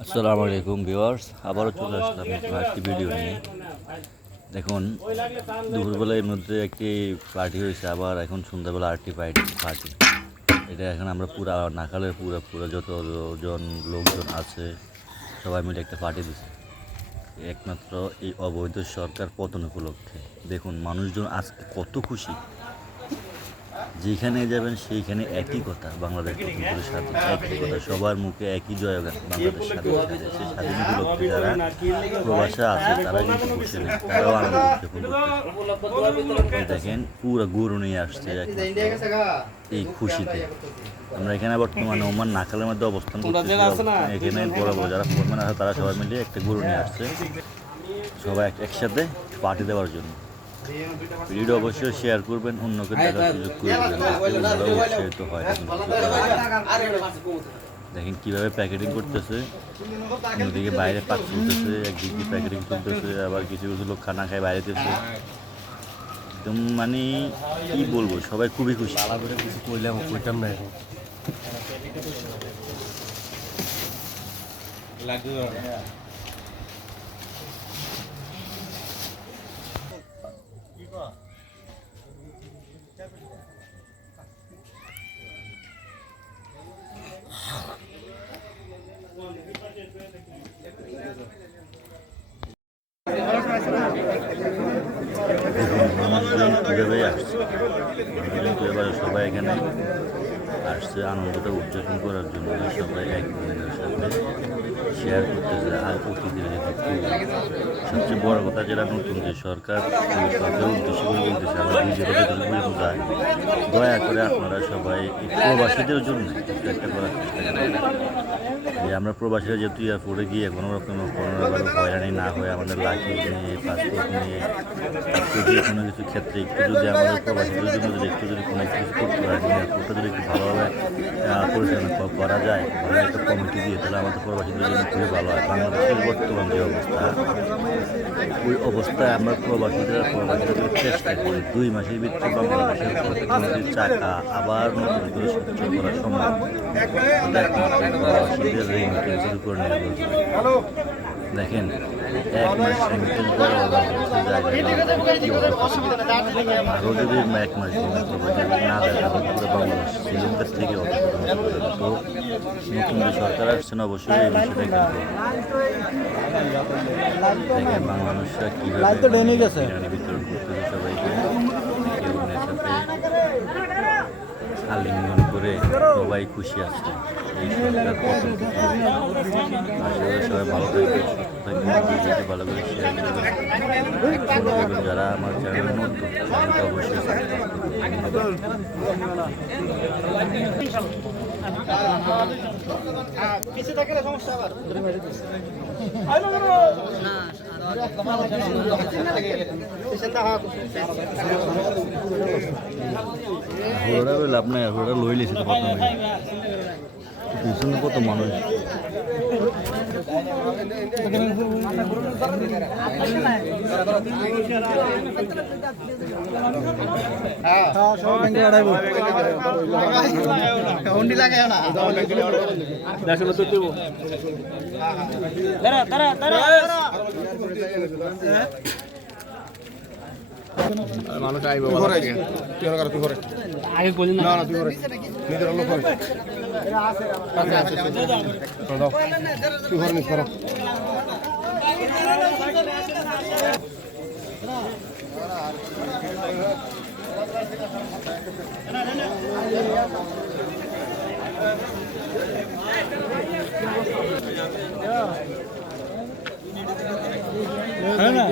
আসসালামু আলাইকুম ভিউয়ার্স, আবারও চলে আসলাম একটি ভিডিও নিয়ে। দেখুন, দুপুরবেলার মধ্যে একটি পার্টি হয়েছে, আবার এখন সন্ধ্যাবেলা আরেকটি পার্টি। এটা এখন আমরা পুরা নাকালের পুরো যতজন লোকজন আছে সবাই মিলে একটা পার্টি দিচ্ছে, একমাত্র এই অবৈধ সরকার পতন উপলক্ষে। দেখুন মানুষজন আজকে কত খুশি, যেখানে যাবেন সেইখানে একই কথা, বাংলাদেশ প্রথম স্বাধীন, একই কথা, সবার মুখে একই জয়গান, বাংলাদেশ স্বাধীন। সেই স্বাধীন উপলক্ষে যারা প্রবাসে আছে তারা কিন্তু খুশি নেই, তারাও আনন্দ করছে। দেখেন পুরো গরু নিয়ে আসছে এই খুশিতে। আমরা এখানে বর্তমানে ওমান নাকালের মধ্যে অবস্থান করতেছি। এখানে বড় বড় যারা ফোরম্যান আছে তারা সবাই মিলে একটা গরু নিয়ে আসছে, সবাই একসাথে পার্টি দেওয়ার জন্য। ভিডিও অবশ্যই শেয়ার করবেন, অন্যকে দেখার সুযোগ করবেন, উৎসাহিত হয়। দেখেন কীভাবে প্যাকেটিং করতেছে, অন্যদিকে বাইরে পাক চলতেছে, একদিক দিয়ে প্যাকেটিং চলতেছে, আবার কিছু কিছু লোক খানা খায় বাইরেতেছে। একদম মানে কি বলবো, সবাই খুবই খুশি। কিছু কইতাম না এখন। কীভাবে আসছে এবার সবাই এখানে আসছে আনন্দটা উদযাপন করার জন্য, সবাই এক মনের সাথে শেয়ার করতেছে। আর অতিথিরা সবচেয়ে বড় কথা, যেটা নতুন যে সরকার উদ্দেশ্য করে বলতেছে, আমরা নিজেরা যতটুকু যায়, দয়া করে আপনারা সবাই প্রবাসীদের জন্য একটা করার চেষ্টা করেন। যে আমরা প্রবাসীরা যেহেতু এয়ারপোর্টে গিয়ে কোনো রকম হয়রানি না হয়ে আমাদের লাগেজ নিয়ে, পাসপোর্ট নিয়ে, যে কোনো কিছু ক্ষেত্রে একটু যদি আমাদের প্রবাসীদের জন্য যদি একটু যদি কোনো কিছু করতে পারেন, এয়ারপোর্টটা যদি একটু ভালোভাবে পরিচালনা করা যায়, ভালো একটা কমিটি দিয়ে, তাহলে আমাদের প্রবাসীদের জন্য খুবই ভালো হয়। বাংলাদেশের বর্তমান যে অবস্থা, ওই অবস্থায় আমরা প্রবাসীদের চেষ্টা করি 2 মাসের ভিতরে বাংলাদেশের অর্থনীতির চাকা আবার নতুন করে স্বচ্ছ করা সম্ভব। প্রবাসীদের রেমিটেন্সের উপর নির্ভর করে। দেখেন 1 মাস রেমিটেন্স বড় আরও যদি 1 মাস না দেয় তাহলে পুরো বাংলাদেশ শ্রীলঙ্কার থেকে তো নতুন যে সরকার আসছেন অবশ্যই এই বিষয়টা কিন্তু দেখেন মানুষরা কীভাবে বিতরণ করতেছে সবাইকে, সাথে আলিঙ্গন করে সবাই খুশি আছে। এই সরকার পতন আসলে সবাই ভালো থাকবে, সুস্থ ভালো করে শেয়ার করবেন। যারা আমার চ্যানেল নতুন চ্যানেলটা অবশ্যই লাভ নাই, ঘোড়া লই লিছে তো পিছনে কত মানুষ। মানুষ আইব তুই করে আগে বলি না তুই করে নিজের লোক করে তুই করে নিস করো। হ্যাঁ না